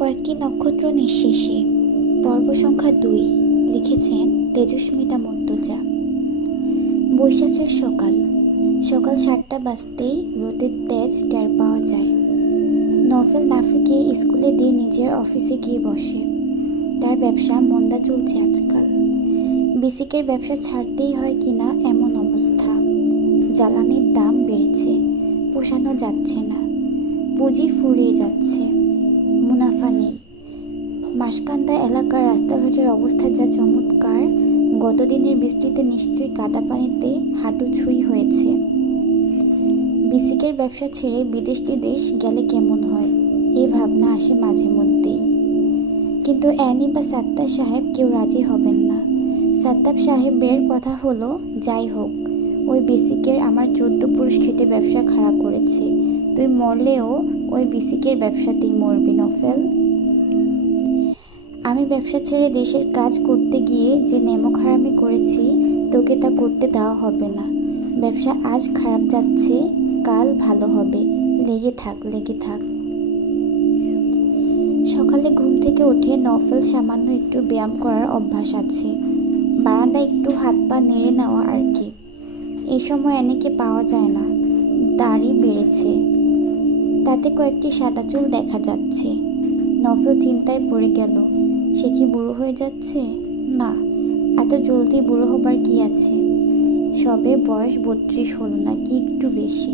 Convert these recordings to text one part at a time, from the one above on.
কয়েকটি নক্ষত্র নিঃশেষে পর্ব সংখ্যা 2 লিখেছেন তেজস্মিতা মর্তুজা। বৈশাখের সকাল 7টা বাজতেই রোদের তেজ টের পাওয়া যায়। নফেল নাফিকে স্কুলে দিয়ে নিজের অফিসে গিয়ে বসে। তার ব্যবসা মন্দা চলছে আজকাল। বিসিকের ব্যবসা ছাড়তেই হয় কিনা এমন অবস্থা। জ্বালানির দাম বেড়েছে, পোষানো যাচ্ছে না, পুঁজি ফুরিয়ে যাচ্ছে, মুনাফা নেই। মাসকান্দা এলাকার রাস্তাঘাটের অবস্থা যা চমৎকার, গতদিনের বৃষ্টিতে নিশ্চয়ই কাদা পানিতে হাঁটু ছুঁই হয়েছে। বিসিকের ব্যবসা ছেড়ে বিদেশ টিদেশ গেলে কেমন হয়, এই ভাবনা আসে মাঝে মধ্যেই। কিন্তু অ্যানি বা সাত্তার সাহেব কেউ রাজি হবেন না। সাত্তার সাহেবের কথা হলো, যাই হোক, ওই বিসিকের আমার 14 পুরুষ খেটে ব্যবসা খাড়া করেছে। তুই মরলেও ওই বিসিকের ব্যবসাতেই মরবি নফেল। আমি ব্যবসা ছেড়ে দেশের কাজ করতে গিয়ে যে নেমক হারামি করেছি, তোকে তা করতে দেওয়া হবে না। ব্যবসা আজ খারাপ যাচ্ছে, কাল ভালো হবে, লেগে থাক লেগে থাক। সকালে ঘুম থেকে উঠে নফেল সামান্য একটু ব্যায়াম করার অভ্যাস আছে। বারান্দায় একটু হাত পা নেড়ে নেওয়া আর কি। এই সময় অ্যানিকে পাওয়া যায় না। দাড়ি বেড়েছে, তাতে কয়েকটি সাদা চুল দেখা যাচ্ছে। নফেল চিন্তায় পড়ে গেল, সে কি বুড়ো হয়ে যাচ্ছে? না, এত জলদি বুড়ো হবার কি আছে? সবে বয়স 32 হলো নাকি একটু বেশি।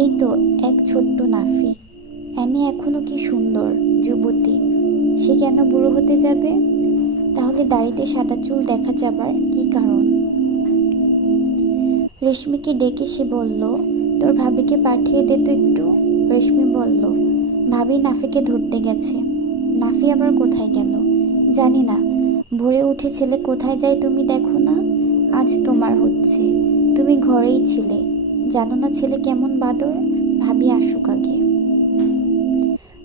এই তো এক ছোট্ট নাফি। অ্যানি এখনো কি সুন্দর যুবতী, সে কেন বুড়ো হতে যাবে? তাহলে দাড়িতে সাদা চুল দেখা যাবার কি কারণ? রেশমিকে ডেকে সে বলল, তোর ভাবিকে পাঠিয়ে দে তো একটু। রেশমি বলল, ভাবি নাফিকে ধরতে গেছে। নাফি আবার কোথায় গেল? জানি না। ভোরে উঠে ছেলে কোথায় যায় তুমি দেখো না? আজ তোমার হচ্ছে, তুমি ঘরেই ছিলে, জানো না ছেলে কেমন বাদর? ভাবি আসুক আগে।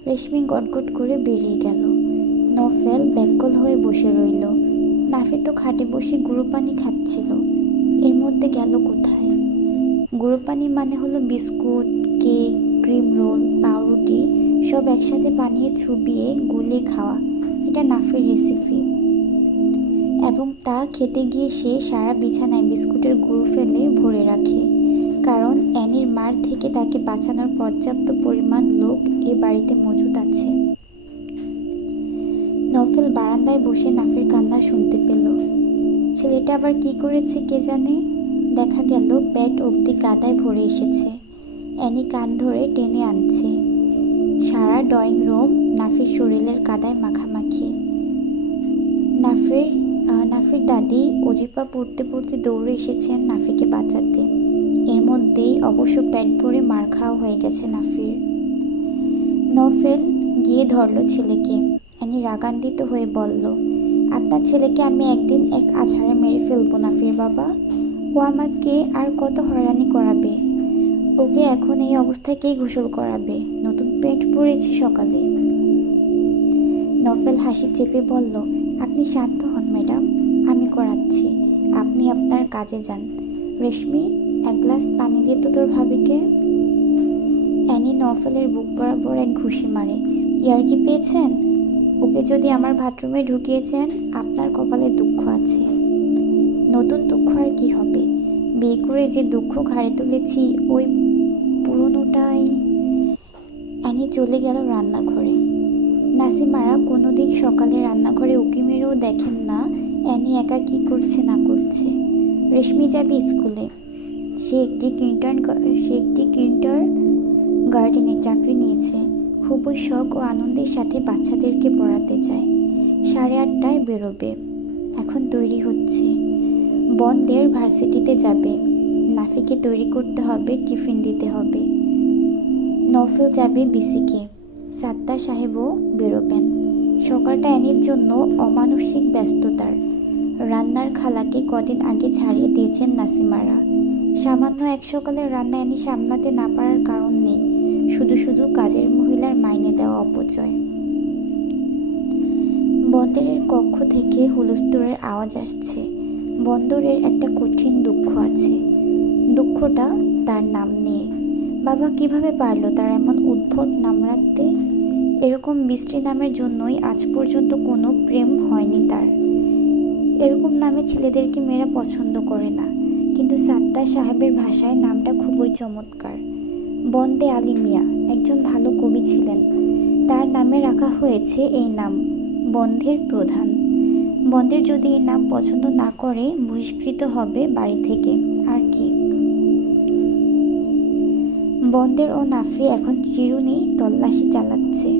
রেশমি গটগট করে বেরিয়ে গেল। নফেল ব্যাকুল হয়ে বসে রইল। নাফি তো খাটে বসে গুঁড়ো পানি খাচ্ছিল, এর মধ্যে গেল কোথায়? গুঁড়ো পানি মানে হলো বিস্কুট, কেক, ক্রিম রোল, পাউরুটি সব একসাথে পানিয়ে চুবিয়ে গুলে খাওয়া। এটা নাফির রেসিপি। এবং তা খেতে গিয়ে সে সারা বিছানায় বিস্কুটের গুঁড়ো ফেলে ভরে রাখে, কারণ অ্যানির মার থেকে তাকে বাঁচানোর পর্যাপ্ত পরিমাণ লোক এ বাড়িতে মজুদ আছে। নফেল বারান্দায় বসে নাফির কান্না শুনতে পেল। ছেলেটা আবার কি করেছে কে জানে। দেখা গেল পেট অবধি কাদায় ভরে এসেছে। অ্যানি কান ধরে টেনে আনছে। সারা ড্রয়িং রুম নাফির শরীরের কাদায় মাখামাখি। নাফির দাদি অজিপা পড়তে পড়তে দৌড়ে এসেছেন নাফিকে বাঁচাতে। এর মধ্যেই অবশ্য পেট ভরে মার খাওয়া হয়ে গেছে নাফির। নফেল গিয়ে ধরল ছেলেকে। অ্যানি রাগান্বিত হয়ে বলল, আপনার ছেলেকে আমি একদিন এক আছাড়ে মেরে ফেলবো নাফির বাবা। ও আমাকে আর কত হয়রানি করাবে। ওকে এখন এই অবস্থায় কে গোসল করাবে? নতুন প্যান্ট পরেছি সকালে। নফেল হাসি চেপে বলল, আপনি শান্ত হন ম্যাডাম, আমি করাচ্ছি, আপনি আপনার কাজে যান। রেশমি, এক গ্লাস পানি দিয়ে তো তোর ভাবিকে। অ্যানি নফেলের বুক বরাবর এক ঘুষি মারে। ইয়ার্কি পেয়েছেন? ওকে যদি আমার বাথরুমে ঢুকিয়েছেন, আপনার কপালে দুঃখ আছে। নতুন দুঃখ আর কি হবে? বিয়ে করে যে দুঃখ ঘাড়ে তুলেছি, ওই পুরনোটাই। অ্যানি চলে গেল রান্নাঘরে। নাসিমারা কোনোদিন সকালে রান্নাঘরে উঁকি মেরেও দেখেন না অ্যানি একা কি করছে না করছে। রেশমি যাবে স্কুলে। সে একটি কিন্ডার গার্ডেনে চাকরি নিয়েছে। খুবই শখ ও আনন্দের সাথে বাচ্চাদেরকে পড়াতে যায়। 8:30টায় বেরোবে। এখন তৈরি হচ্ছে। বন্ধের ভার্সিটিতে যাবে। নাফিকে তৈরি করতে হবে, টিফিন দিতে হবে। নফেল যাবে বিসিকে। সাত্তার সাহেবও বেরোবেন। সকালটা অ্যানির জন্য অমানসিক ব্যস্ততার। রান্নার খালাকে কদিন আগে ছাড়িয়ে দিয়েছেন নাসিমারা। সামান্য এক সকালের রান্না অ্যানি সামলাতে না পারার কারণ নেই, শুধু শুধু কাজের মহিলার মাইনে দেওয়া অপচয়। বন্দরের কক্ষ থেকে হুলস্থুলের আওয়াজ আসছে। বন্দরের একটা কঠিন দুঃখ আছে। দুঃখটা তার নাম নিয়ে। বাবা কিভাবে পারলো তার এমন উদ্ভট নাম রাখতে? এরকম এরকম বৃষ্টি নামের জন্যই আজ পর্যন্ত কোনো প্রেম হয়নি তার। এরকম নামে ছেলেদেরকে মেয়েরা পছন্দ করে না, কিন্তু সাত্তার সাহেবের ভাষায় নামটা খুবই চমৎকার। বন্দে আলী মিয়া একজন ভালো কবি ছিলেন, তার নামে রাখা হয়েছে এই নাম, বন্ধের প্রধান। বন্ধের যদি এই নাম পছন্দ না করে বহিষ্কৃত হবে বাড়ি থেকে, আর কি। বন্ধের ও নাফি এখন চিরুনি তল্লাশি চালাচ্ছে।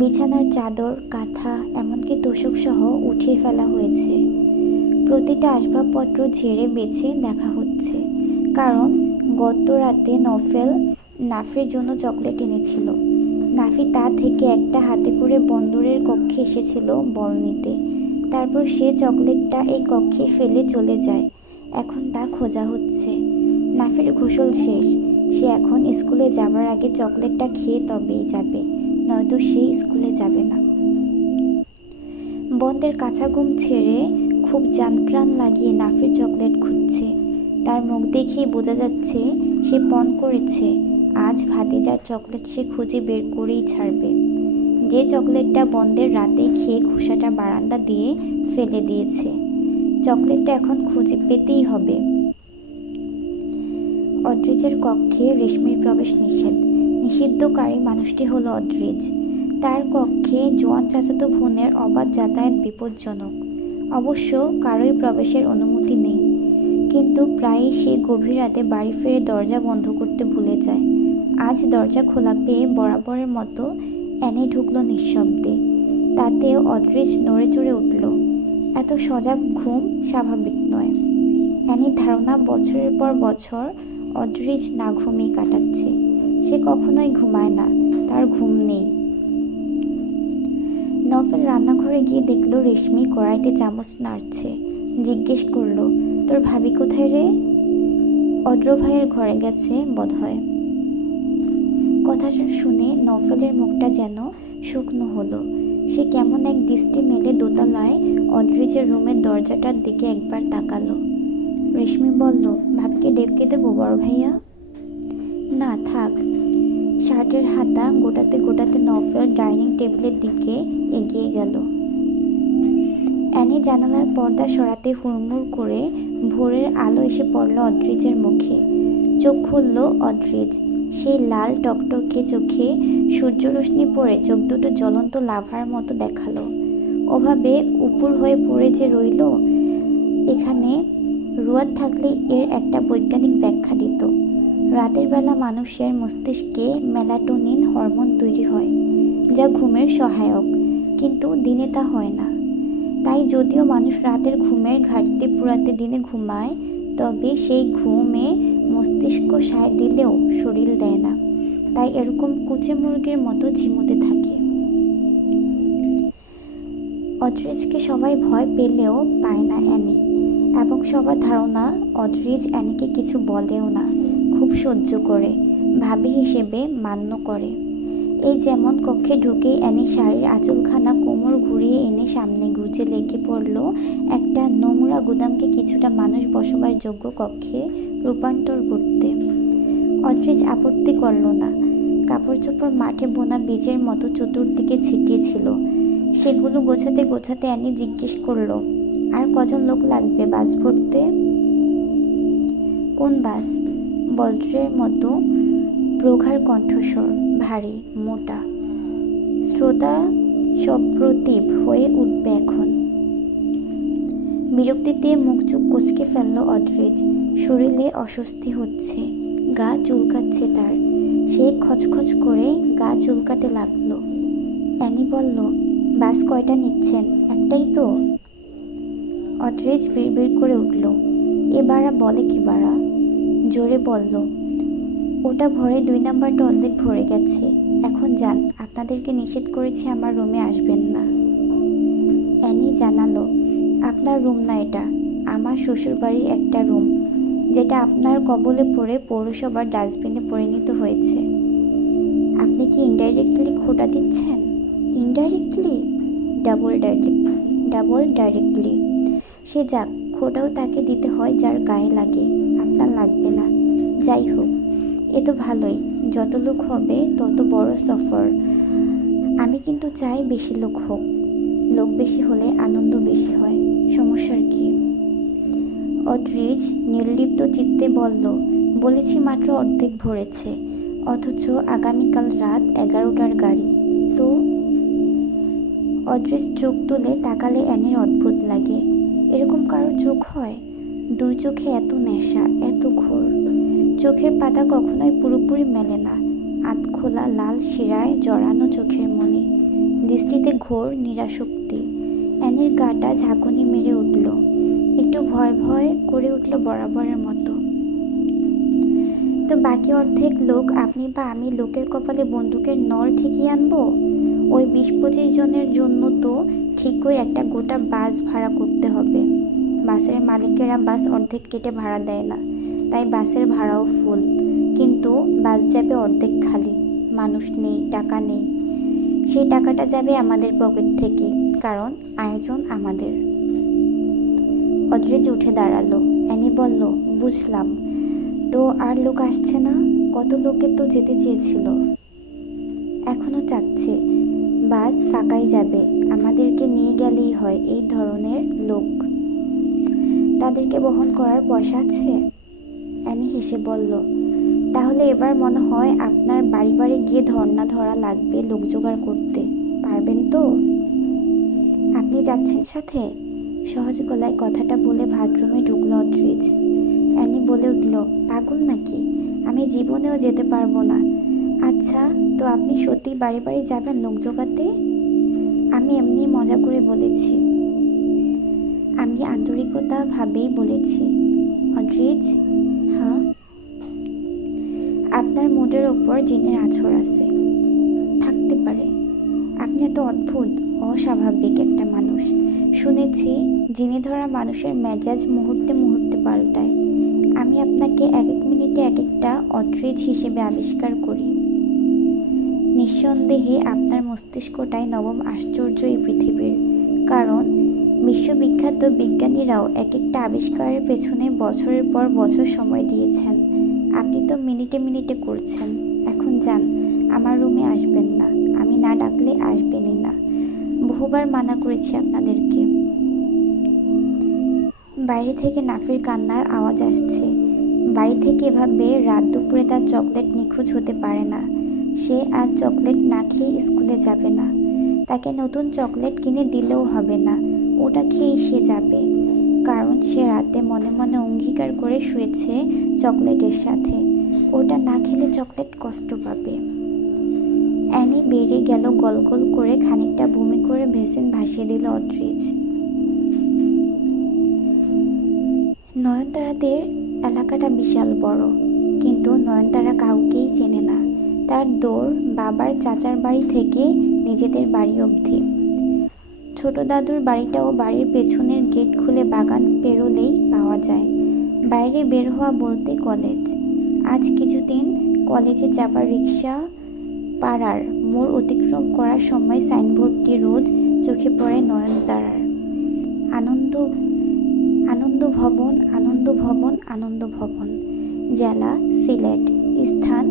বিছানার চাদর, কাঁথা, এমনকি তোশক সহ উঠিয়ে ফেলা হয়েছে। প্রতিটা আসবাবপত্র ঝেড়ে বেছে দেখা হচ্ছে, কারণ গত রাতে নফেল নাফির জন্য চকলেট এনেছিল। নাফি তা থেকে একটা হাতে করে বন্দরের কক্ষে এসেছিল বল নিতে। তারপর সে চকলেটটা এই কক্ষে ফেলে চলে যায়। এখন তা খোঁজা হচ্ছে। নাফির গোসল শেষ, সে এখন স্কুলে যাবার আগে চকলেটটা খেয়ে তবেই যাবে, নয়তো সে স্কুলে যাবে না। বন্ধের কাঁচা ঘুম ছেড়ে খুব জানপ্রাণ লাগিয়ে নাফির চকলেট খুঁজছে। তার মুখ দেখেই বোঝা যাচ্ছে সে পণ করেছে আজ ভাতিজার চকলেট সে খুঁজে বের করেই ছাড়বে। যে চকলেটটা বন্ধের রাতে খেয়ে খোসাটা বারান্দা দিয়ে ফেলে দিয়েছে, চকলেটটা এখন খুঁজে পেতেই হবে। অদ্রিজের কক্ষে রেশমির প্রবেশ নিষেধ। নিষিদ্ধকারী মানুষটি হলো অদ্রিজ। তার কক্ষে জোয়ান চাচাতো বোনের অবাধ যাতায়াত বিপজ্জনক। অবশ্য কারোই প্রবেশের অনুমতি নেই, কিন্তু প্রায়ই সে গভীর রাতে বাড়ি ফিরে দরজা বন্ধ করতে ভুলে যায়। আজ দরজা খোলা পেয়ে বরাবরের মতো অ্যানি ঢুকল নিঃশব্দে। তাতেও অদ্রিজ নড়ে চড়ে উঠল। এত সজাগ ঘুম স্বাভাবিক নয়। অ্যানির ধারণা বছরের পর বছর অদ্রিজ না ঘুমিয়ে কাটাচ্ছে। সে কখনোই ঘুমায় না, তার ঘুম নেই। নফেল রান্নাঘরে গিয়ে দেখল রেশমি কড়াইতে চামচ নাড়ছে। জিজ্ঞেস করলো, তোর ভাবি কোথায় রে? অদ্র ভাইয়ের ঘরে গেছে বোধহয়। কথাটা শুনে নফেলের মুখটা যেন শুকনো হলো। সে কেমন এক দৃষ্টি মেলে দোতলায় অদ্রিজের রুমের দরজাটার দিকে একবার তাকালো। রেশমি বলল, ভাবিকে ডেকে দেবো বড় ভাইয়া? না থাক। শার্টের হাতা গোটাতে গোটাতে নফেল ডাইনিং টেবিলের দিকে এগিয়ে গেল। অ্যানি জানালার পর্দা সরাতে হুড়মুড় করে ভোরের আলো এসে পড়ল অদ্রিজের মুখে। চোখ খুলল অদ্রিজ। সেই লাল টকটকে চোখে সূর্যরশ্মি পড়ে চোখ দুটো জ্বলন্ত লাভার মতো দেখালো। ওভাবে উপুর হয়ে পড়ে যে রইল, এখানে রুয়াদ থাকলে এর একটা বৈজ্ঞানিক ব্যাখ্যা দিত। রাতের বেলা মানুষের মস্তিষ্কে মেলাটোনিন হরমোন তৈরি হয়, যা ঘুমের সহায়ক, কিন্তু দিনে তা হয় না। তাই যদিও মানুষ রাতের ঘুমের ঘাটতি পুরাতে দিনে ঘুমায়, তবে সেই ঘুমে মস্তিষ্ক সায় দিলেও শরীর দেয় না। তাই এরকম কুচে মুরগির মতো ঝিমুতে থাকে। অদ্রিজকে সবাই ভয় পেলেও পায় না অ্যানি, এবং সবার ধারণা অদ্রিজ অ্যানিকে কিছু বলেও না, খুব সহ্য করে, ভাবি হিসেবে মান্য করে। এই যেমন কক্ষে ঢুকেই অ্যানি শাড়ির আঁচলখানা কোমর ঘুরিয়ে এনে সামনে গুজে লেগে পড়ল একটা নোংরা গুদামকে কিছুটা মানুষ বসবাসযোগ্য কক্ষে রূপান্তর করতে। অদ্রিজ আপত্তি করল না। কাপড় চোপড় মাঠে বোনা বীজের মতো চতুর্দিকে ছিটিয়েছিল। সেগুলো গোছাতে গোছাতে অ্যানি জিজ্ঞেস করল, আর কজন লোক লাগবে বাস ভরতে? কোন বাস? বজ্রের মতো প্রগাঢ় কণ্ঠস্বর, ভারী, মোটা, শ্রোতা সপ্রতিভ হয়ে উঠবে এখন। বিরক্তিতে মুখ চুপ কুঁচকে ফেলল অদ্রিজ। শরীরে অস্বস্তি হচ্ছে, গা চুলকাচ্ছে তার। সে খচখচ করে গা চুলকাতে লাগলো। অ্যানি বলল, বাস কয়টা নিচ্ছেন? একটাই তো? অদ্রিজ বিড়বিড় করে উঠল, এবারা বলে কি বাড়া? জোরে বলল, ওটা ভরে 2 নাম্বারটা অর্ধেক ভরে গেছে। এখন যান, আপনাদেরকে নিষেধ করেছি আমার রুমে আসবেন না। অ্যানি জানালো, আপনার রুম না এটা, আমার শ্বশুরবাড়ির একটা রুম, যেটা আপনার কবলে পড়ে পৌরসভার ডাস্টবিনে পরিণত হয়েছে। আপনি কি ইনডাইরেক্টলি খোটা দিচ্ছেন? ইনডাইরেক্টলি? Double directly. সে যাক, খোটাও তাকে দিতে হয় যার গায়ে লাগে, আপনার লাগবে না। যাই হোক, এ তো ভালোই, যত লোক হবে তত বড় সফর। আমি কিন্তু চাই বেশি লোক হোক। লোক বেশি হলে আনন্দ বেশি হয়, সমস্যার কি? অদ্রিজ নির্লিপ্ত চিত্তে বলল, বলেছি মাত্র অর্ধেক ভরেছে, অথচ আগামীকাল রাত 11টার গাড়ি। তো? অদ্রিজ চোখ তুলে তাকালে অ্যানির অদ্ভুত লাগে। এরকম কারো চোখ হয়? দুই চোখে এত নেশা, এত ঘোর। চোখের পাতা কখনোই পুরোপুরি মেলে না, আধখোলা লাল শিরায় জড়ানো চোখের মনি, দৃষ্টিতে ঘোর নিরাসক্তি। অ্যানির গাটা ঝাঁকুনি মেরে উঠল, একটু ভয় ভয় করে উঠল বরাবরের মতো। তো বাকি অর্ধেক লোক আপনি বা আমি লোকের কপালে বন্দুকের নল ঠিকই আনবো? ওই 20-25 জনের জন্য তো ঠিকই একটা গোটা বাস ভাড়া করতে হবে। বাসের মালিকেরা বাস অর্ধেক কেটে ভাড়া দেয় না, তাই বাসের ভাড়াও ফুল, কিন্তু বাস যাবে অর্ধেক খালি। মানুষ নেই, টাকা নেই। সেই টাকাটা যাবে আমাদের পকেট থেকে, কারণ আয়োজন আমাদের। অদ্রিজ উঠে দাঁড়ালো। অ্যানি বলল, বুঝলাম। তো আর লোক আসছে না? কত লোকে তো যেতে চেয়েছিল, এখনো চাচ্ছে। বাস ফাঁকাই যাবে, আমাদেরকে নিয়ে গেলেই হয়। এই ধরনের লোক, তাদেরকে বহন করার পয়সা আছে? অ্যানি হেসে বলল, তাহলে এবার মনে হয় আপনার বাড়ি বাড়ি গিয়ে ধর্ণা ধরা লাগবে লোক জোগাড় করতে। পারবেন তো? আপনি যাচ্ছেন সাথে? সহজ গলায় কথাটা বলে বাথরুমে ঢুকল অদ্রিজ। অ্যানি বলে উঠল, পাগল নাকি? আমি জীবনেও যেতে পারবো না। আচ্ছা, তো আপনি সত্যি বাড়ি বাড়ি যাবেন লোক জোগাতে? আমি এমনি মজা করে বলেছি। আমি আন্তরিকতা ভাবেই বলেছি। অদ্রিজ, হ্যাঁ? আপনার মুডের ওপর জিনের আছর আছে। থাকতে পারে। আপনি এত অদ্ভুত, অস্বাভাবিক একটা মানুষ। শুনেছি জিনে ধরা মানুষের মেজাজ মুহূর্তে মুহূর্তে পাল্টায়। আমি আপনাকে এক এক মিনিটে এক একটা অদ্রিজ হিসেবে আবিষ্কার করি। নিঃসন্দেহে আপনার মস্তিষ্কটাই নবম আশ্চর্য এই পৃথিবীর, কারণ বিশ্ববিখ্যাত বিজ্ঞানীরাও এক একটা আবিষ্কারের পেছনে বছরের পর বছর সময় দিয়েছেন। আপনি তো মিনিটে মিনিটে করছেন। এখন যান, আমার রুমে আসবেন না। আমি না ডাকলে আসবেনই না। বহুবার মানা করেছি আপনাদেরকে। বাইরে থেকে নাফির কান্নার আওয়াজ আসছে। বাড়ি থেকে এভাবে রাত দুপুরে তার চকলেট নিখোঁজ হতে পারে না। সে আজ চকলেট না খেয়ে স্কুলে যাবে না। তাকে নতুন চকলেট কিনে দিলেও হবে না, ওটা খেয়েই সে যাবে। কারণ সে রাতে মনে মনে অঙ্গীকার করে শুয়েছে চকলেটের সাথে। ওটা না খেলে চকলেট কষ্ট পাবে। অ্যানি বেড়ে গেল গল গল করে, খানিকটা বমি করে ভেসেন ভাসিয়ে দিল অদ্রিজ। নয়নতারাদের এলাকাটা বিশাল বড়, কিন্তু নয়নতারা কাউকেই চেনে না। তার দৌড় বাবার চাচার বাড়ি থেকে নিজেদের বাড়ি অবধি। ছোট দাদুর বাড়িটাও বাড়ির পেছনের গেট খুলে বাগান পেরোলেই পাওয়া যায়। বাইরে বের হওয়া বলতে কলেজ। আজ কিছুদিন কলেজে যাবার রিক্সা পাড়ার মোড় অতিক্রম করার সময় সাইনবোর্ডটি রোজ চোখে পড়ে নয়নতারার। আনন্দ আনন্দ ভবন, আনন্দ ভবন, আনন্দ ভবন। জেলা সিলেট, স্থান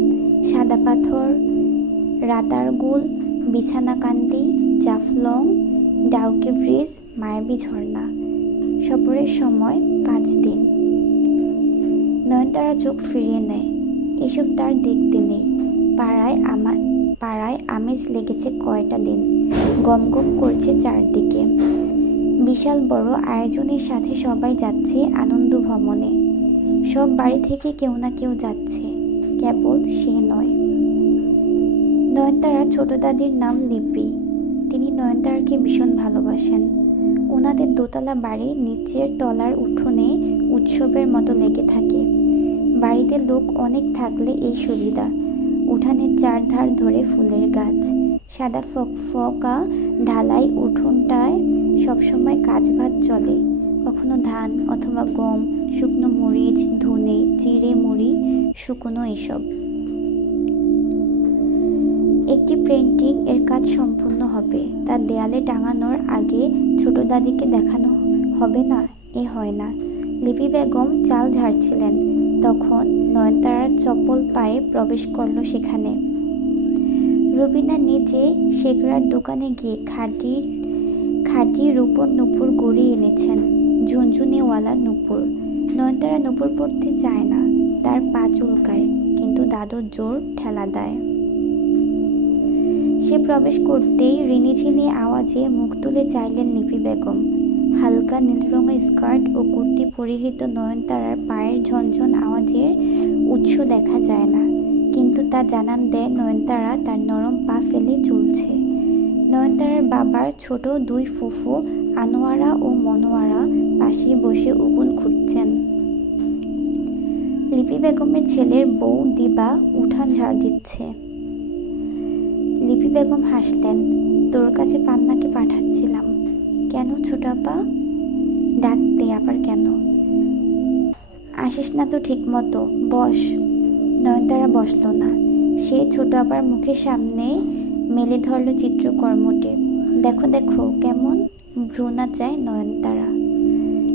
সাদা পাথর, রাতারগুল, বিছানাকান্দি, জাফলং, ডাউকি ব্রিজ, মায়াবী ঝর্ণা। সফরের সময় 5 দিন। নয়নতারা চোখ ফিরিয়ে নেয়। এসব তার দেখতে নেই। পাড়ায় আমেজ লেগেছে কয়টা দিন। গম গম করছে চারদিকে। বিশাল বড় আয়োজনের সাথে সবাই যাচ্ছে আনন্দ ভবনে। সব বাড়ি থেকে কেউ না কেউ যাচ্ছে, কেবল সে নয়। নয়নতারা ছোট দাদির নাম লিপি। তিনি নয়নতারাকে ভীষণ ভালোবাসেন। ওনাদের দোতলা বাড়ি, নিচের তলার উঠোনে উৎসবের মতো লেগে থাকে। বাড়িতে লোক অনেক থাকলে এই সুবিধা, উঠানের চারধার ধরে ফুলের গাছ, সাদা ফকফকা ঢালাই উঠোনটায় সবসময় কাজভাত চলে। কখনো ধান অথবা গম, শুকনো মরিচ, ধনে, জিরে, মুড়ি, শুকনো এসব। একটি পেন্টিং এর কাজ সম্পূর্ণ হবে, তার দেয়ালে টাঙানোর আগে ছোট দাদিকে দেখানো হবে না, এ হয় না। লিপি বেগম চাল ঝাড়ছিলেন, তখন নয়নতারার চপল পায়ে প্রবেশ করল সেখানে। রুবিনা নিজে শেখরার দোকানে গিয়ে খাঁটি রূপোর নূপুর গড়িয়ে এনেছেন, ঝুনঝুনিওয়ালা নূপুর। নয়নতারা নূপুর পরতে চায় না, তার পা চুলকায়, কিন্তু দাদুর জোর ঠেলা দেয়। সে প্রবেশ করতেই রিনিঝিনি আওয়াজে মুখ তুলে চাইলেন লিপি বেগম। হালকা নীল রঙের স্কার্ট ও কুর্তি পরিহিত নয়নতারার পায়ের ঝনঝন আওয়াজের উৎস দেখা যায় না, কিন্তু তা জানান দেয় নয়নতারা তার নরম পা ফেলে চলছে। নয়নতারার বাবার ছোট দুই ফুফু আনোয়ারা ও মনোয়ারা পাশে বসে উকুন খুঁড়ছেন। লিপি বেগমের ছেলের বউ দিবা উঠান ঝাড় দিচ্ছে। লিপি বেগম হাসলেন। তোর কাছে পান্নাকে পাঠাচ্ছিলাম। কেন ছোট আপা? ডাকতে আবার কেন? আসিস না তো ঠিক মতো, বস। নয়নতারা বসল না। সে ছোট আপার মুখের সামনে মেলে ধরল চিত্রকর্মটি। দেখো দেখো কেমন, ভ্রু নাচায় নয়নতারা।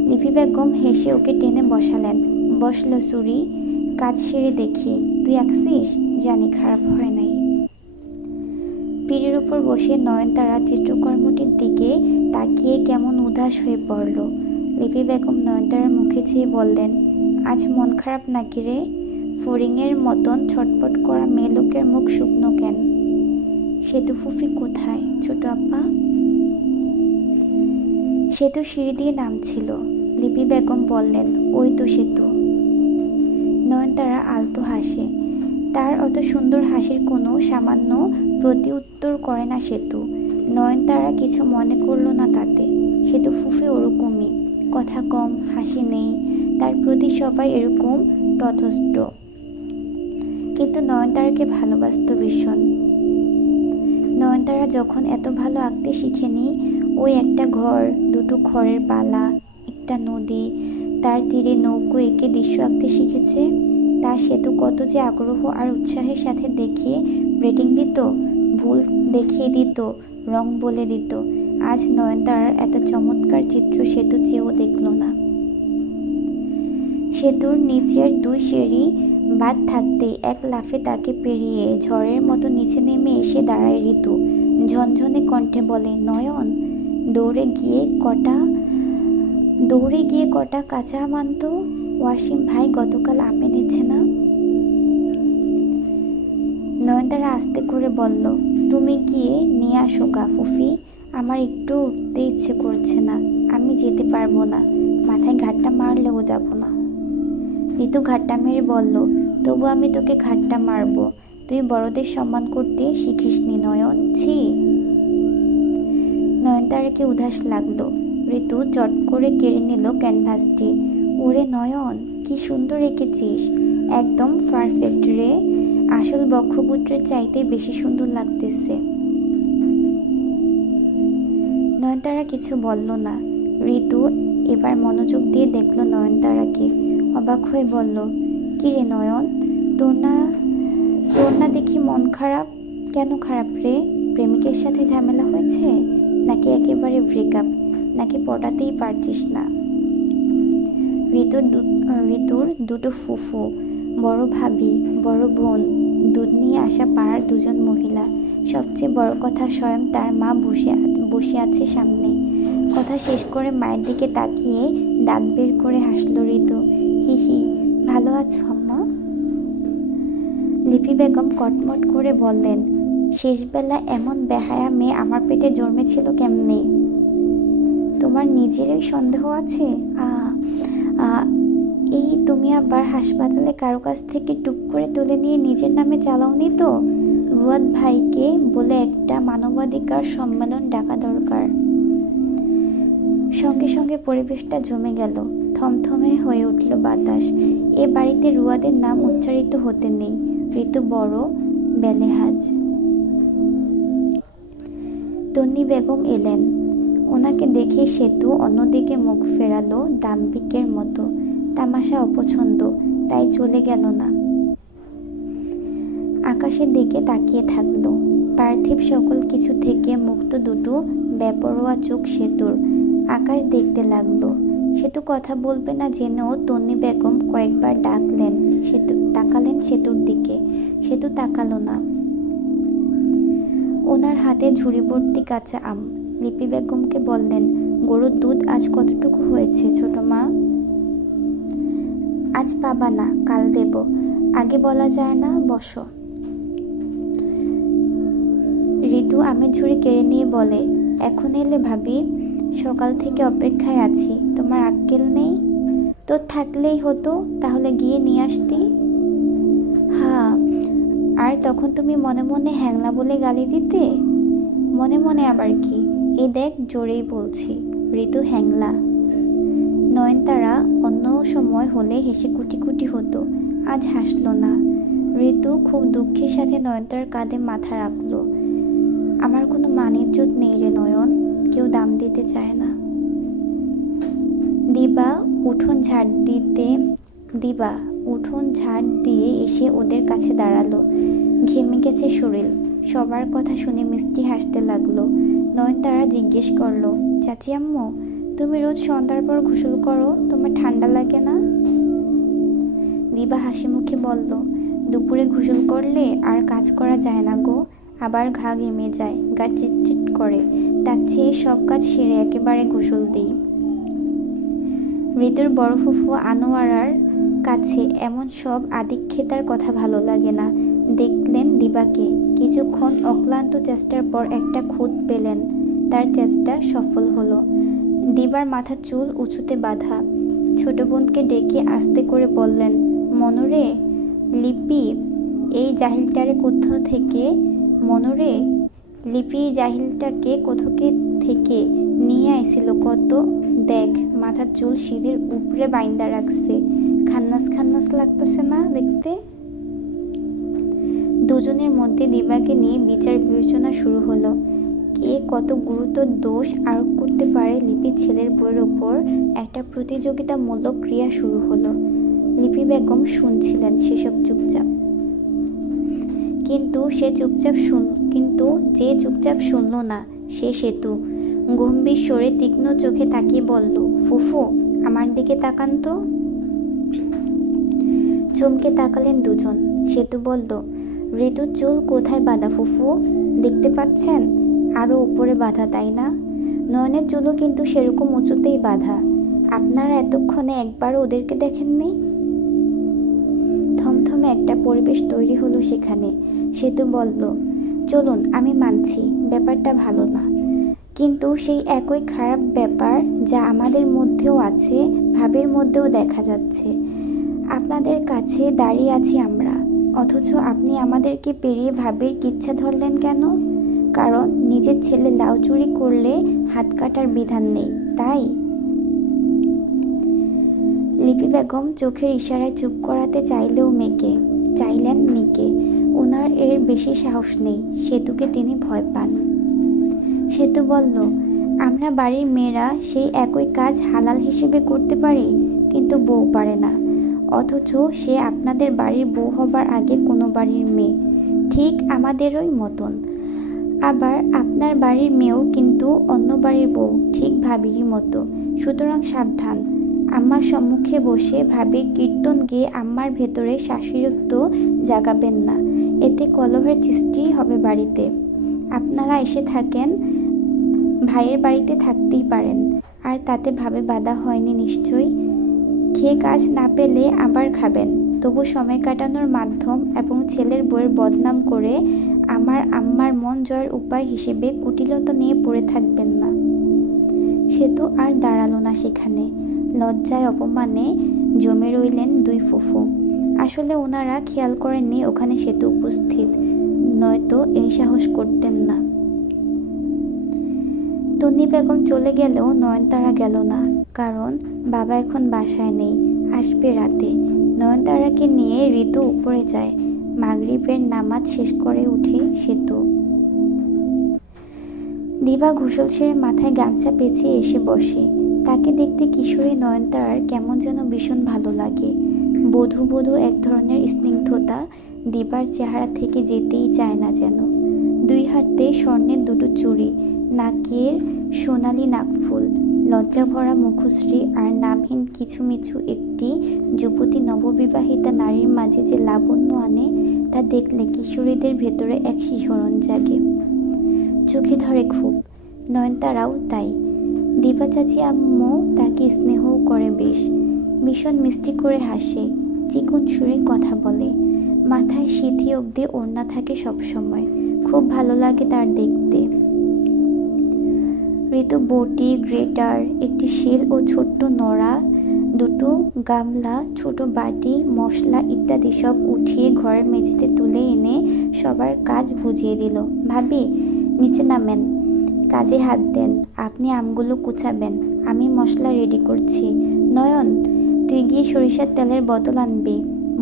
লিপি বেগম হেসে ওকে টেনে বসালেন। বসল সুরি, কাজ সেরে দেখি। তুই আঁকছিস? জানি খারাপ হয় নাই। পিঠের উপর বসে নয়নতারা চিত্রকর্মটির দিকে তাকিয়ে কেমন উদাস হয়ে পড়ল। লিপি বেগম নয়নতারার মুখে চেয়ে বললেন, আজ মন খারাপ নাকি রে? ফড়িংয়ের মতন ছটপট করা মেয়ে লোকের মুখ শুকনো কেন? সেতু ফুফি কোথায় ছোট আপা? সেতু সিঁড়ি দিয়ে নামছিল। লিপি বেগম বললেন, ওই তো সেতু। নয়নতারা আলতো হাসে। তার অত সুন্দর হাসির কোনো সামান্য প্রতি উত্তর করে না সেতু। নয়নতারা কিছু মনে করল না তাতে। সেতু ফুফি ওরকমই, কথা কম, হাসি নেই, তার প্রতি সবাই এরকম তথস্থ। কিন্তু নয়নতারাকে ভালোবাসত ভীষণ। নয়নতারা যখন এত ভালো আঁকতে শিখেনি, ওই একটা ঘর, দুটো খড়ের পালা, একটা নদী, তার তীরে নৌকো এঁকে দৃশ্য আঁকতে শিখেছে, তা সেতু কত যে আগ্রহ আর উৎসাহের সাথে দেখিয়ে রেটিং দিত, ভুল দেখিয়ে দিত, রং বলে দিত। আজ নয়নতারার এত চমৎকার চিত্র সেতু চেয়েও দেখল না। সেতুর নিচের দুই সিঁড়ি বাদ থাকতে এক লাফে তাকে পেরিয়ে ঝড়ের মতো নিচে নেমে এসে দাঁড়ায় ঋতু। ঝনঝনে কণ্ঠে বলে, নয়ন, দৌড়ে গিয়ে কটা কাঁচা আম আনতো। ওয়াসিম ভাই গতকাল আম এনেছে না? নয়নতারা আস্তে করে বলল, তুমি গিয়ে নিয়ে আসো গা ফুফি, আমার একটু উঠতে ইচ্ছে করছে না। আমি যেতে পারবো না, মাথায় ঘাটটা মারলেও যাব না। ঋতু ঘাটটা মেরে বলল, তবু আমি তোকে ঘাটটা মারব। তুই বড়দের সম্মান করতে শিখিসনি নয়ন, ছি। নয়নতারাকে উদাস লাগলো। ঋতু চট করে কেড়ে নিল ক্যানভাসটি। ওরে নয়ন, কি সুন্দর এঁকেছিস, একদম পারফেক্ট রে। আসল বক্ষপুত্রের চাইতে বেশি সুন্দর লাগতেছে। নয়নতারা কিছু বলল না। ঋতু এবার মনোযোগ দিয়ে দেখল নয়নতারাকে। অবাক হয়ে বলল, কি রে নয়ন, তোর না দেখি মন খারাপ। কেন খারাপ রে? প্রেমিকের সাথে ঝামেলা হয়েছে, নাকি ব্রেকআপ, নাকি পটাতেই পারছিস না? ঋতুর দুটো ফুফু, বড় ভাবি, বড় বোন, দুধ নিয়ে আসা পাড়ার দুজন মহিলা, সবচেয়ে বড় কথা স্বয়ং তার মা বসে আছে সামনে। কথা শেষ করে মায়ের দিকে তাকিয়ে দাঁত বের করে হাসল ঋতু। হি হি, ভালো আছো আম্মা? লিপি বেগম কটমট করে বললেন, শেষবেলা এমন বেহায়া মেয়ে আমার পেটে জন্মেছিল কেমনে? তোমার নিজেরই সন্দেহ আছে? এই তুমি আবার হাসপাতালে কারো কাছ থেকে টুক করে তুলে নিয়ে নিজের নামে চালাওনি তো? রুয়াদ ভাইকে বলে একটা মানবাধিকার সম্মেলন ডাকা দরকার। সঙ্গে সঙ্গে পরিবেশটা জমে গেল। থমথমে হয়ে উঠল বাতাস। এ বাড়িতে রুয়াদের নাম উচ্চারিত হতে নেই। ঋতু বড় বেলেহাজ। তন্নি বেগম এলেন। ওনাকে দেখে সেতু অন্যদিকে মুখ ফেরালো দাম্ভিকের মতো। তামাশা অপছন্দ, তাই চলে গেল না। আকাশের দিকে তাকিয়ে থাকলো। পার্থিব সকল কিছু থেকে মুক্ত দুটো বেপরোয়া চোখ সেতুর। আকাশ দেখতে লাগলো। সেতু কথা বলবে না জেনেও তন্নি বেগম কয়েকবার তাকালেন সেতুর দিকে। সেতু তাকালো না। ওনার হাতে ঝুড়ি ভর্তি কাঁচা আম। লিপি বেগমকে বললেন, গরুর দুধ আজ কতটুকু হয়েছে ছোট মা? আজ পাবা না, কাল দেব। আগে বলা যায় না, বসো। ঋতু আমের ঝুড়ি কেড়ে নিয়ে বলে, এখন এলে ভাবি? সকাল থেকে অপেক্ষায় আছি। তোমার আক্কেল নেই? তোর থাকলেই হতো, তাহলে গিয়ে নিয়ে আসতি। হ্যাঁ, আর তখন তুমি মনে মনে হ্যাংলা বলে গালি দিতে। মনে মনে আবার কি? এই দেখ, জোরেই বলছি, ঋতু হ্যাংলা। নয়নতারা অন্য সময় হলে হেসে কুটি কুটি হতো, আজ হাসল না। ঋতু খুব দুঃখের সাথে নয়নতারার কাঁধে মাথা রাখলো। আমার কোনো মান-ইজ্জত নেই রে নয়ন, কেউ দাম দিতে চায় না। দিবা উঠোন ঝাড় দিয়ে এসে ওদের কাছে দাঁড়ালো। ঘেমে গেছে শরীর। সবার কথা শুনে মিষ্টি হাসতে লাগলো। নয়নতারা জিজ্ঞেস করলো, চাচি আম্মু, তুমি রোজ সন্ধ্যার পর গোসল করো, তোমার ঠান্ডা লাগে না? দিবা হাসি মুখে বলল, দুপুরে গোসল করলে আর কাজ করা যায় না গো, আবার ঘা ঘেমে যায়, গা চিটচিট করে, তার চেয়ে সব কাজ সেরে একেবারে গোসল দিই। ঋতুর বড় ফুফু আনোয়ারার কাছে এমন সব আদিক্ষেতার কথা ভালো লাগে না। দেখলেন দিবাকে, কিছুক্ষণ অক্লান্ত চেষ্টার পর একটা খুঁত পেলেন। তার চেষ্টা সফল হলো। দিবার মাথার চুল উঁচুতে বাঁধা। ছোট বোনকে ডেকে আস্তে করে বললেন, মনুরে, লিপি এই জাহিলটাকে কোথকে থেকে নিয়ে আইছিল কত? দেখ, মাথার চুল সিঁড়ির উপরে বাইন্দা রাখছে, খান্নাস খান্নাস লাগতেছে না দেখতে? দুজনের মধ্যে দিবাকে নিয়ে বিচার বিবেচনা শুরু হলো। কে কত গুরুতর দোষ আরোপ করতে পারে লিপির ছেলের বউয়ের ওপর একটা প্রতিযোগিতামূলক ক্রিয়া শুরু হলো। লিপি বেগম শুনছিলেন সেসব চুপচাপ। কিন্তু যে চুপচাপ শুনল না, সে সেতু। গম্ভীর স্বরে তীক্ষ্ণ চোখে তাকিয়ে বলল, ফুফু, আমার দিকে তাকান তো। চমকে তাকালেন দুজন। সেতু বলল, ঋতুর চুল কোথায় বাঁধা ফুফু? দেখতে পাচ্ছেন? আরো উপরে বাঁধা, তাই না? নয়নের চুলও কিন্তু সেরকম উঁচুতেই বাঁধা। আপনারা এতক্ষণে একবারও ওদেরকে দেখেননি? থমথমে একটা পরিবেশ তৈরি হলো সেখানে। সেতু বলল, চলুন, আমি মানছি ব্যাপারটা ভালো না, কিন্তু সেই একই খারাপ ব্যাপার যা আমাদের মধ্যেও আছে, ভাবের মধ্যেও দেখা যাচ্ছে। আপনাদের কাছে দাঁড়িয়ে আছি আমরা, অথচ আপনি আমাদেরকে পেরিয়ে ভাবের কিচ্ছা ধরলেন কেন? কারণ নিজের ছেলে লাউ চুরি করলে হাত কাটার বিধান নেই, তাই? লিপি বেগম চোখের ইশারায় চুপ করাতে চাইলেন মেয়েকে। ওনার এর বেশি সাহস নেই। সেতুকে তিনি ভয় পান। সেতু বলল, আমরা বাড়ির মেয়েরা সেই একই কাজ হালাল হিসেবে করতে পারি, কিন্তু বউ পারে না। অথচ সে আপনাদের বাড়ির বউ হবার আগে কোনো বাড়ির মেয়ে, ঠিক আমাদেরই মতন। আবার আপনার বাড়ির মেয়েও কিন্তু অন্য বাড়ির বউ, ঠিক ভাবিরই মতো। সুতরাং সাবধান, আম্মার সম্মুখে বসে ভাবির কীর্তন গেয়ে আম্মার ভেতরে শাশুড়িত্ব জাগাবেন না, এতে কলহের সৃষ্টি হবে বাড়িতে। আপনারা এসে থাকেন, ভাইয়ের বাড়িতে থাকতেই পারেন, আর তাতে ভাবে বাধা হয়নি নিশ্চয়ই? খেয়ে কাজ না পেলে আবার খাবেন, তবু সময় কাটানোর মাধ্যম এবং ছেলের বউয়ের বদনাম করে আমার আম্মার মন জয়ের উপায় হিসেবে কুটিলতা নিয়ে পড়ে থাকবেন না। সেতু আর দাঁড়ালো না সেখানে। লজ্জায় অপমানে জমে রইলেন দুই ফুফু। আসলে ওনারা খেয়াল করেননি ওখানে সেতু উপস্থিত, নয়তো এই সাহস করতেন না। তন্নি বেগম চলে গেলেও নয়নতারা গেল না, কারণ বাবা এখন বাসায় নেই, আসবে রাতে। নয়নতারাকে নিয়ে ঋতু উপরে যায়। মাগরিবের নামাজ শেষ করে উঠে সেতু। দিবা গোসল সেরে মাথায় গামছা পেঁচিয়ে এসে বসে। তাকে দেখতে কিশোরী নয়নতারার কেমন যেন ভীষণ ভালো লাগে। বধূ এক ধরনের স্নিগ্ধতা দিবার চেহারা থেকে যেতেই চায় না যেন। দুই হাতে স্বর্ণের দুটো চুড়ি, নাকের সোনালি নাকফুল, লজ্জা ভরা মুখশ্রী, আর নামহীন কিছুমিছু একটি যুবতী নববিবাহিতা নারীর মাঝে যে লাবণ্য আনে, তা দেখলে কিশোরীদের ভেতরে এক শিহরণ জাগে। চোখে ধরে খুব, নয়নতারাও তাই। দিবা চাচি আম্মু তাকে স্নেহও করে বেশ, ভীষণ মিষ্টি করে হাসে, চিকন সুরে কথা বলে, মাথায় সিঁথি অবধি ওড়না থাকে সবসময়, খুব ভালো লাগে তার দেখতে। ঋতু বটি, গ্রেটার, একটি শিল ও ছোট্ট নড়া, দুটো গামলা, ছোট বাটি, মশলা ইত্যাদি সব উঠিয়ে ঘরের মেঝেতে তুলে এনে সবার কাজ বুঝিয়ে দিল। ভাবি, নিচে নামেন, কাজে হাত দেন, আপনি আমগুলো কুচাবেন, আমি মশলা রেডি করছি। নয়ন, তুই গিয়ে সরিষার তেলের বোতল আনবি,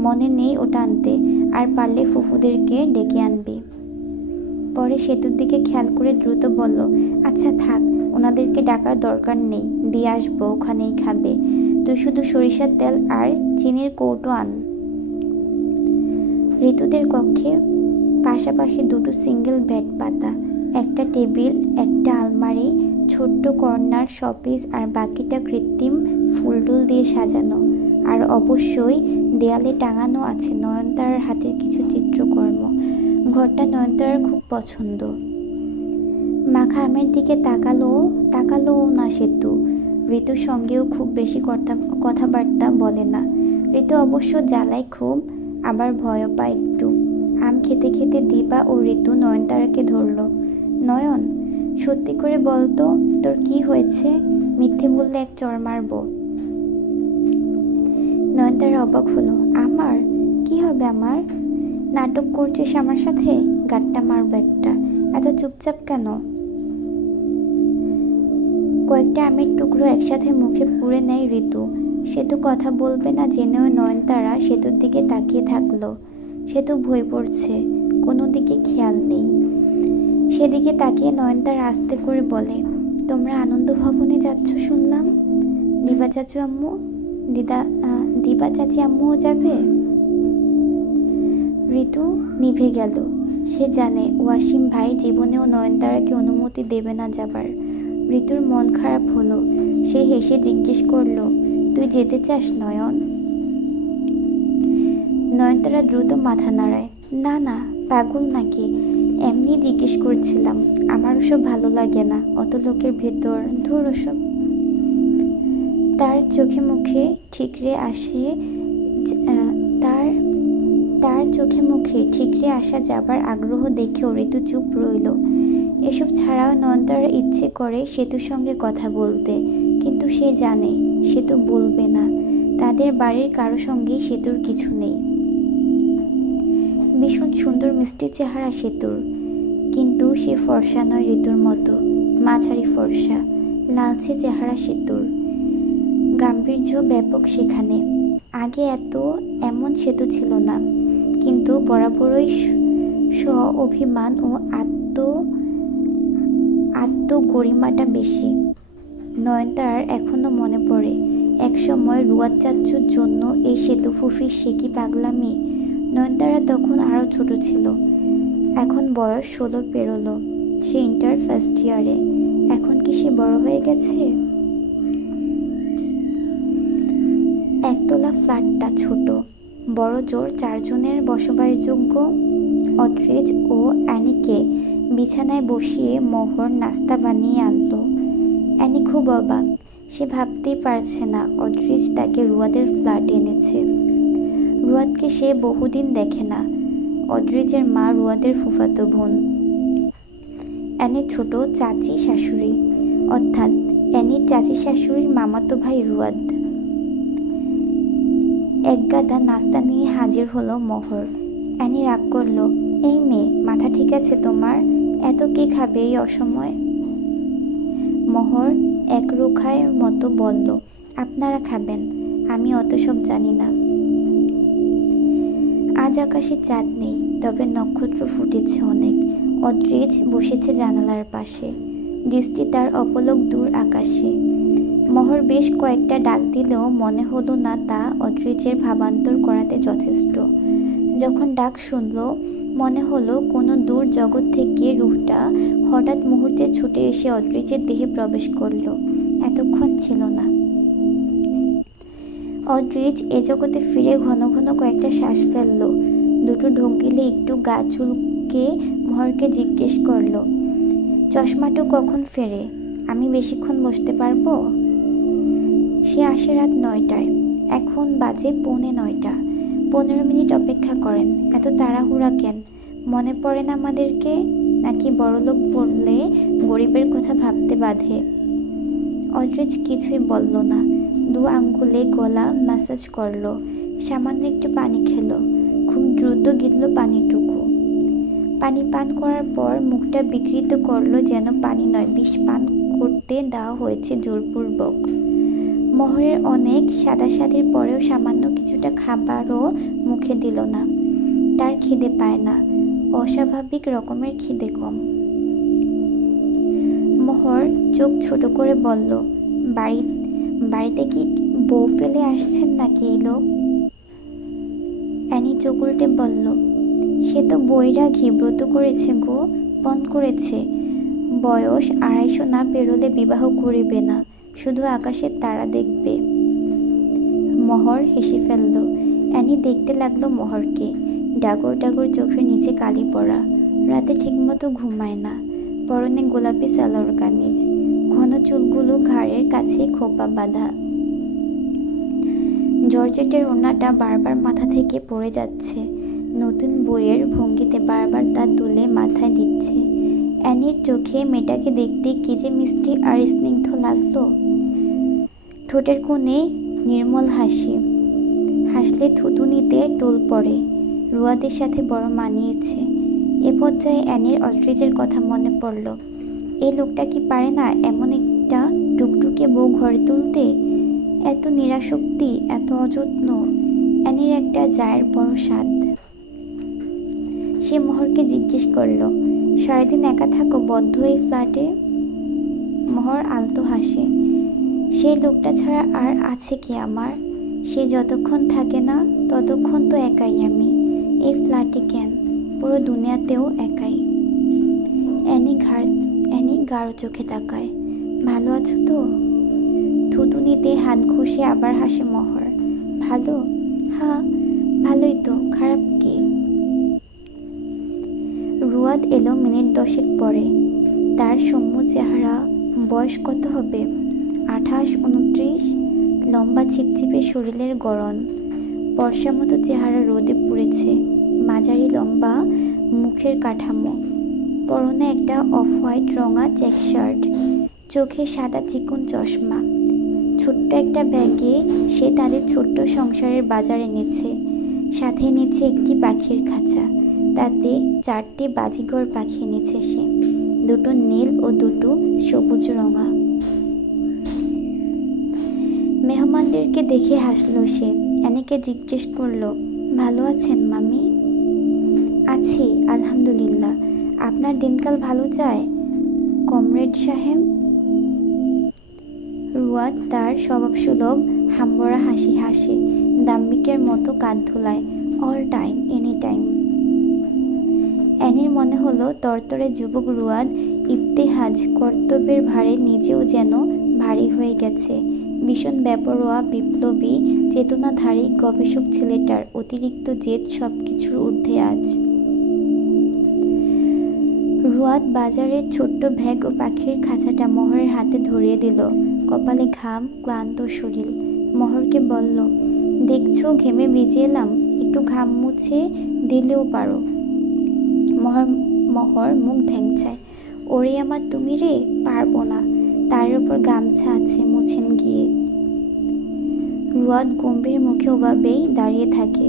মনে নেই ওটা আনতে, আর পারলে ফুফুদেরকে ডেকে আনবি। পরে সেতুর দিকে খেয়াল করে দ্রুত বলল, আচ্ছা থাক, ওনাদেরকে ডাকার দরকার নেই, দিয়ে আসবো, ওখানেই খাবে, তুই শুধু সরিষার তেল আর চিনির কৌটো আন। ঋতুদের কক্ষে পাশাপাশি দুটো সিঙ্গেল বেড পাতা, একটা টেবিল, একটা আলমারি, ছোট্ট কর্নার শপিস, আর বাকিটা কৃত্রিম ফুলটুল দিয়ে সাজানো। আর অবশ্যই দেয়ালে টাঙানো আছে নয়নতারার হাতের কিছু চিত্রকর্ম। ঘরটা নয়নতারার খুব পছন্দ। মাখা আমের দিকে তাকালো না সেতু। ঋতুর সঙ্গেও খুব বেশি কথাবার্তা বলে না। ঋতু অবশ্য জ্বালায় খুব, আবার ভয়ও পায় একটু। আম খেতে খেতে দিবা ও ঋতু নয়নতারাকে ধরল। নয়ন, সত্যি করে বলতো তোর কি হয়েছে, মিথ্যে বললে এক চড় মারবো। নয়নতারা অবাক হলো। আমার কি হবে? আমার নাটক করছিস আমার সাথে? গাঁটটা মারবো একটা। এত চুপচাপ কেন? কয়েকটা আমের টুকরো একসাথে মুখে পুরে নেয় ঋতু। সেতু কথা বলবে না জেনেও নয়নতারা সেতুর দিকে তাকিয়ে থাকলো। সেতু ভয় পড়ছে, কোনো দিকে খেয়াল নেই। সেদিকে তাকিয়ে নয়নতারা আস্তে করে বলে, তোমরা আনন্দ ভবনে যাচ্ছ শুনলাম, দিবা চাচি আম্মুও যাবে? ঋতু নিভে গেল। সে জানে ওয়াসিম ভাই জীবনেও নয়নতারাকে অনুমতি দেবে না যাবার। ঋতুর মন খারাপ হলো। সে হেসে জিজ্ঞেস করলো, তুই যেতে চাস নয়ন? নয়নতারা দ্রুত মাথা নাড়ায়। না না, পাগল নাকি, এমনি জিজ্ঞেস করছিলাম, আমার ওসব ভালো লাগে না, অত লোকের ভেতর, ধুর ওসব। তার চোখে মুখে ঠিকরে আসা যাবার আগ্রহ দেখেও ঋতু চুপ রইল। এসব ছাড়াও নয়নতারার ইচ্ছে করে সেতুর সঙ্গে কথা বলতে, কিন্তু সে জানে সেতু বলবে না। তাদের বাড়ির কারো সঙ্গেই সেতুর কিছু নেই। ভীষণ সুন্দর মিষ্টি চেহারা সেতুর, কিন্তু সে ফর্সা নয় ঋতুর মতো, মাঝারি ফর্সা, লালচে চেহারা সেতুর। গাম্ভীর্য ব্যাপক সেখানে। আগে এমন সেতু ছিল না, কিন্তু বরাবরই স্ব-অভিমান ও আত্মগরিমাটা বেশি। নয়নতারার এখনো মনে পড়ে একসময় রুয়াদ চাচ্চুর জন্য এই সেতু ফুফির সে কি পাগলামি। নয়নতারা তখন আরও ছোট ছিল, এখন বয়স 16 পেরোলো। সে ইন্টার ফার্স্ট ইয়ারে। এখন কি সে বড় হয়ে গেছে? একতলা ফ্ল্যাটটা ছোট, বড় জোর 4 জনের বসবাসযোগ্য। অদ্রিজ ও অ্যানিকে বিছানায় বসিয়ে মোহর নাস্তা বানিয়ে আনলো। অ্যানি খুব অবাক, সে ভাবতেই পারছে না অদ্রিজ তাকে রুয়াদের ফ্ল্যাটে এনেছে। রুয়াদকে সে বহুদিন দেখে না। অদ্রিজের মা রুয়াদের ফুফাতো বোন, অ্যানির ছোট চাচি শাশুড়ি, অর্থাৎ অ্যানির চাচি শাশুড়ির মামাতো ভাই রুয়াদ। এক গাদা নাস্তা নিয়ে হাজির হলো মোহর। অ্যানি রাগ করলো, এই মেয়ে, মাথা ঠিক আছে তোমার? এত কে খাবে এই অসময়ে? মোহর একরোখায়ের মতো বলল, আপনারা খাবেন, আমি অত সব জানি না। আজ আকাশে চাঁদ নেই, তবে নক্ষত্র ফুটেছে অনেক। অদ্রিজ বসেছে জানালার পাশে, দৃষ্টি তার অপলক দূর আকাশে। মোহর বেশ কয়েকটা ডাক দিলেও মনে হলো না তা অদ্রিজের ভাবান্তর করাতে যথেষ্ট। যখন ডাক শুনল, মনে হলো কোনো দূর জগৎ থেকে রূহটা হঠাৎ মুহূর্তে ছুটে এসে অদ্রিজের দেহে প্রবেশ করল। এতক্ষণ ছিল না। অদ্রিজ এ জগতে ফিরে ঘন ঘন কয়েকটা শ্বাস ফেলল। দুটো ঢোক গিলে একটু গা চুলকে মোহরকে জিজ্ঞেস করল, চশমাটু কখন ফেরে? আমি বেশিক্ষণ বসতে পারবো? সে আসে রাত 9টায়, এখন বাজে 8:45। 15 মিনিট অপেক্ষা করেন। এত তাড়াহুড়া কেন? মনে পড়ে না আমাদেরকে? নাকি বড়লোক পড়লে গরিবের কথা ভাবতে বাধে? অদ্রিজ কিছুই বলল না। 2 আঙ্গুলে গলা ম্যাসাজ করলো, সামান্য একটু পানি খেলো, খুব দ্রুত গিলল পানিটুকু। পানি পান করার পর মুখটা বিকৃত করলো, যেন পানি নয়, বিষ পান করতে দেওয়া হয়েছে জোরপূর্বক। মহরের অনেক সাদাসাদির পরেও সামান্য কিছুটা খাবারও মুখে দিল না। তার খিদে পায় না, অস্বাভাবিক রকমের খিদে কম। মহর চোখ ছোট করে বলল, বাড়িতে কি বউ ফেলে আসছেন নাকি এই লোক? অ্যানি চোখ উল্টে বলল, সে তো বৈরাগী, ব্রত করেছে গো, পণ করেছে। বয়স 250 না পেরোলে বিবাহ করিবে না, শুধু আকাশের তারা দেখবে। মহর হেসে ফেলল। অ্যানি দেখতে লাগলো মহরকে। ডাগর ডাগর চোখের নিচে কালি পড়া, রাতে ঠিকমতো ঘুমায় না, পরনে গোলাপি সালোয়ার কামিজ, ঘন চুলগুলো ঘাড়ের কাছে খোপা বাঁধা। জর্জেটের ওড়নাটা বারবার মাথা থেকে পড়ে যাচ্ছে, নতুন বইয়ের ভঙ্গিতে বারবার তা তুলে মাথায় দিচ্ছে। অ্যানির চোখে মেয়েটাকে দেখতে কি যে মিষ্টি আর স্নিগ্ধ লাগলো। ঠোঁটের কোণে নির্মল হাসি, হাসলে থুতুনিতে টোল পড়ে। রুয়াদের সাথে বড় মানিয়েছে। এ পর্যায়ে অ্যানির অদ্রিজের কথা মনে পড়ল। এই লোকটা কি পারে না এমন একটা টুকটুকে বউ ঘরে তুলতে? এত নিরাসক্তি, এত অযত্ন। অ্যানির একটা জায়ের বড় স্বাদ। সে মহরকে জিজ্ঞেস করলো, সারাদিন একা থাকো বদ্ধ এই ফ্ল্যাটে? মহর আলতো হাসে। সেই লোকটা ছাড়া আর আছে কি আমার? সে যতক্ষণ থাকে না ততক্ষণ তো একাই আমি। এই ফ্ল্যাটে কেন, পুরো দুনিয়াতেও একাই। অ্যানি গাঢ় চোখে তাকায়। ভালো আছো তো? থুতুনিতে হাত ঘষে আবার হাসে মহর। ভালো? হ্যাঁ ভালোই তো, খারাপ কি? রুয়াদ এলো মিনিট 10 পরে। তার সৌম্য চেহারা। বয়স কত হবে? 28-29। লম্বা ছিপছিপে শরীরের গড়ন, বর্ষা মতো চেহারা রোদে পুড়েছে। মাঝারি লম্বা মুখের কাঠামো, পরনে একটা অফ হোয়াইট রঙা চেক শার্ট, চোখে সাদা চিকন চশমা। ছোট্ট একটা ব্যাগে সে তাদের ছোট্ট সংসারের বাজার এনেছে। সাথে এনেছে একটি পাখির খাঁচা, তাতে 4টি বাজিঘর পাখি এনেছে সে, 2টো নীল ও 2টো সবুজ রঙা। মেহমানদেরকে দেখে হাসলো সে। অ্যানিকে জিজ্ঞেস করলো, ভালো আছেন মামি? আছি আলহামদুলিল্লাহ। আপনার দিনকাল ভালো যায় কমরেড সাহেব? রুয়াদ তার স্বভাবসুলভ হাম্বরা হাসি হাসে, দাম্ভিকের মতো কাঁধ ধুলায়। All time, any time. অ্যানির মনে হলো তরতরে যুবক রুয়াদ ইবতেহাজ কর্তব্যের ভারে নিজেও যেন ভারী হয়ে গেছে। ভীষণ বেপরোয়া, বিপ্লবী, চেতনাধারী গবেষক ছেলেটার অতিরিক্ত জেদ সব কিছুর ঊর্ধ্বে আজ। রুয়াদ বাজারের ছোট্ট ব্যাগ ও পাখির খাঁচাটা মহরের হাতে ধরিয়ে দিল। কপালে ঘাম, ক্লান্ত শরীর। মহরকে বলল, দেখছো ঘেমে ভিজে এলাম, একটু ঘাম মুছে দিলেও পারো। মহর মুখ ভেঙচায়। ওরে আমার তুমি রে, পারবো না। তার উপর গামছা আছে, মুছেন গিয়ে। রুয়াদ গম্ভীর মুখে ওভাবেই দাঁড়িয়ে থাকে।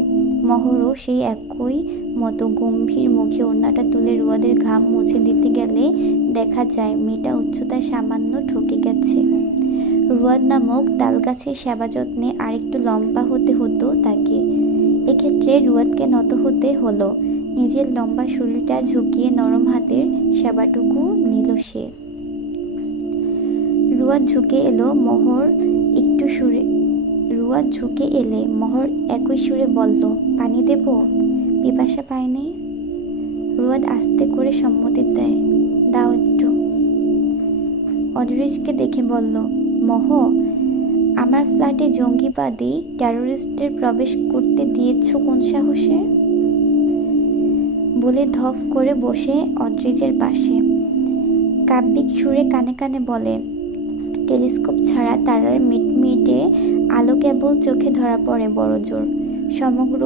মহরও সেই একই মতো গম্ভীর মুখে ওড়নাটা তুলে রুয়াদের ঘাম মুছে দিতে গেলে দেখা যায় মেয়েটা উচ্চতায় সামান্য ঠকে গেছে। রুয়াদ নামক তালগাছের সেবা যত্নে আরেকটু লম্বা হতে হতো তাকে। এক্ষেত্রে রুয়াদকে নত হতে হলো। নিজের লম্বা শরীরটা ঝুঁকিয়ে নরম হাতের সেবাটুকু নিল সে। রুয়াদ ঝুঁকে এলে মহর একই সুরে বলল, পানি দেব? পিপাসা পায়নি? রুয়াদ আস্তে করে সম্মতি দেয়, দাও একটু। অদ্রিজকে দেখে বলল, মহ, আমার ফ্ল্যাটে জঙ্গিবাদী টেরোরিস্টদের প্রবেশ করতে দিয়েছ কোন সাহসে? বলে ধপ করে বসে অদ্রিজের পাশে। কাব্যিক সুরে কানে কানে বলে, টেলিস্কোপ ছাড়া তারার মিটমিটে আলো কেবল চোখে ধরা পড়ে বড় জোর। সমগ্র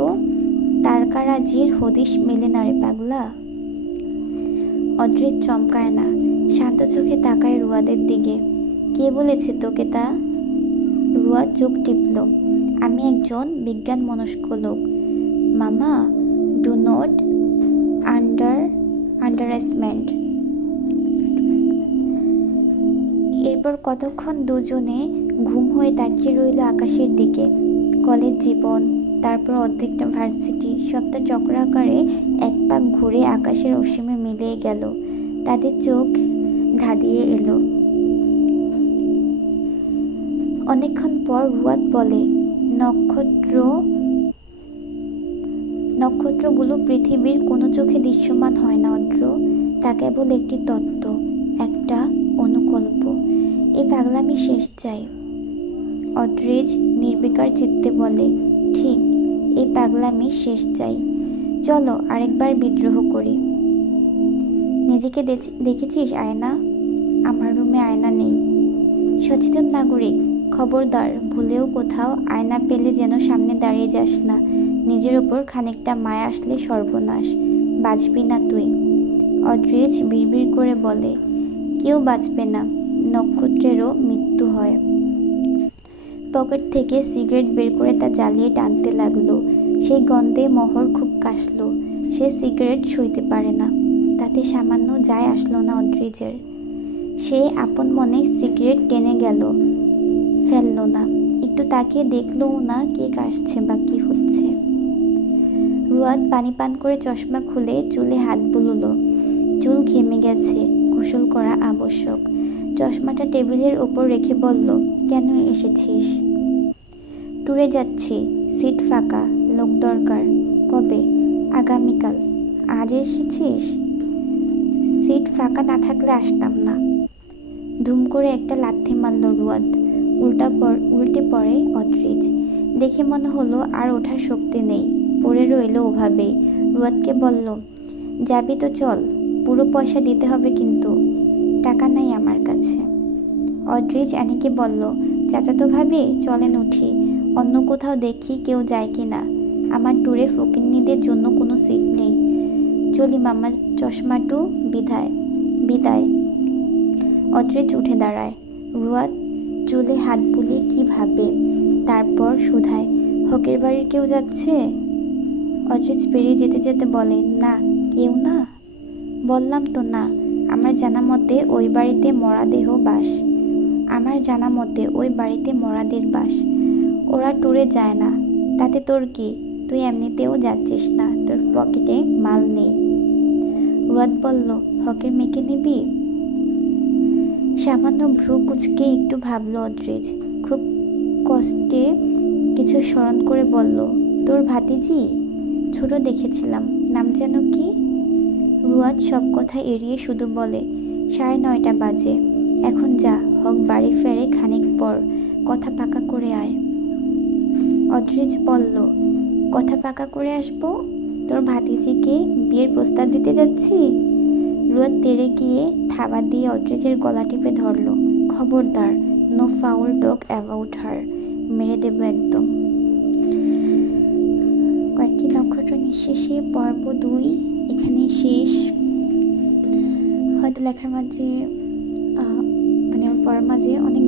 তারকারাজির হদিশ মেলে না রে পাগলা। অদ্রিজ চমকায় না, শান্ত চোখে তাকায় রুয়াদের দিকে। কে বলেছে তোকে তা? রুয়াদ চোখ টিপল। আমি একজন বিজ্ঞান মনস্ক লোক মামা, ডু নট আন্ডারএস্টিমেট। এরপর কতক্ষণ দুজনে ঘুম হয়ে তাকিয়ে রইল আকাশের দিকে। কলেজ জীবন, তারপর অর্ধেকটা ভার্সিটি, সবটা চক্রাকারে এক পাক ঘুরে আকাশের অসীমে মিলিয়ে গেল। তাদের চোখ ধাঁধিয়ে এলো। অনেকক্ষণ পর রুয়াদ বলে, নক্ষত্রগুলো পৃথিবীর কোনো চোখে দৃশ্যমান হয় না অদ্র। তা কেবল একটি তত্ত্ব, একটা অনুকল্প। এই পাগলামি শেষ চাই। অদ্রিজ নির্বিকার চিত্তে বলে, ঠিক, এই পাগলামি শেষ চাই। চলো আরেকবার বিদ্রোহ করি। নিজেকে দেখেছিস আয়না? আমার রুমে আয়না নেই। সচেতন নাগরিক, খবরদার ভুলেও কোথাও আয়না পেলে যেন সামনে দাঁড়িয়ে যাস না। নিজের ওপর খানিকটা মায়া আসলে সর্বনাশ। বাঁচবি না তুই। অদ্রিজ বিড়বিড় করে বলে, কেউ বাঁচবে না, নক্ষত্রেরও মৃত্যু হয়। পকেট থেকে সিগারেট বের করে তা জ্বালিয়ে টানতে লাগলো। সেই গন্ধে মোহর খুব কাশল। সে সিগারেট সইতে পারে না। তাতে সামান্য যায় আসলো না অদ্রিজের। সে আপন মনে সিগারেট টেনে গেল, ফেললো না। একটু তাকিয়ে দেখলও না কে কাশছে বা কি হচ্ছে। রুয়াদ পানি পান করে চশমা খুলে চুলে হাত বুলল। চুল ঘেমে গেছে, গোসল করা আবশ্যক। চশমাটা টেবিলের ওপর রেখে বলল, কেন এসেছিস? ট্যুরে যাচ্ছি, সিট ফাঁকা, লোক দরকার। কবে? আগামীকাল। আজ এসেছিস? সিট ফাঁকা না থাকলে আসতাম না। ধুম করে একটা লাথি মারল রুয়াদ। উল্টে পড়ে অদ্রিজ। দেখে মনে হলো আর ওঠার শক্তি নেই, পড়ে রইল ওভাবেই। রুয়াদকে বলল, যাবি তো চল, পুরো পয়সা দিতে হবে কিন্তু। টাকা নাই আমার কাছে। অদ্রিজ অ্যানিকে বলল, চাচাতো ভাবি চলেন উঠি, অন্য কোথাও দেখি কেউ যায় কি না। আমার ট্যুরে ফকিন্নিদের জন্য কোনো সিট নেই। চলি মামা, চশমাটু বিদায়। অদ্রিজ উঠে দাঁড়ায়। রুয়াদ চুলে হাত বুলিয়ে কি ভাবে, তারপর শুধায়, হকের বাড়ির কেউ যাচ্ছে? অদ্রিজ পেরিয়ে যেতে যেতে বলে, না, কেউ না। বললাম তো না। আমার জানা মতে ওই বাড়িতে মরাদের বাস। ওরা ট্যুরে যায় না। তাতে তোর কি? তুই এমনিতেও যাচ্ছিস না, তোর পকেটে মাল নেই। রুয়াদ বলল, হকের মেয়েকে নিবি? সামান্য ভ্রু কুঁচকে একটু ভাবল অদ্রিজ। খুব কষ্টে কিছু স্মরণ করে বলল, তোর ভাতিজি? ছোট দেখেছিলাম, নাম যেন কি? রুয়াদ সব কথা এড়িয়ে শুধু বলে, 9:30 বাজে, এখন যা, হক বাড়ি ফেরে খানিক পর, কথা পাকা করে আয়। অদ্রিজ বলল, কথা পাকা করে আসবো? তোর ভাতিজিকে বিয়ের প্রস্তাব দিতে যাচ্ছি? রুয়াদ তেড়ে গিয়ে থাবা দিয়ে অদ্রিজের গলা টিপে ধরল। খবরদার, no foul talk about her, মেরে দেবো একদম। কয়েকটি নক্ষত্র নিঃশেষে পর্ব 2 এখানে শেষ। হয়তো লেখার মাঝে পড়ার মাঝে অনেক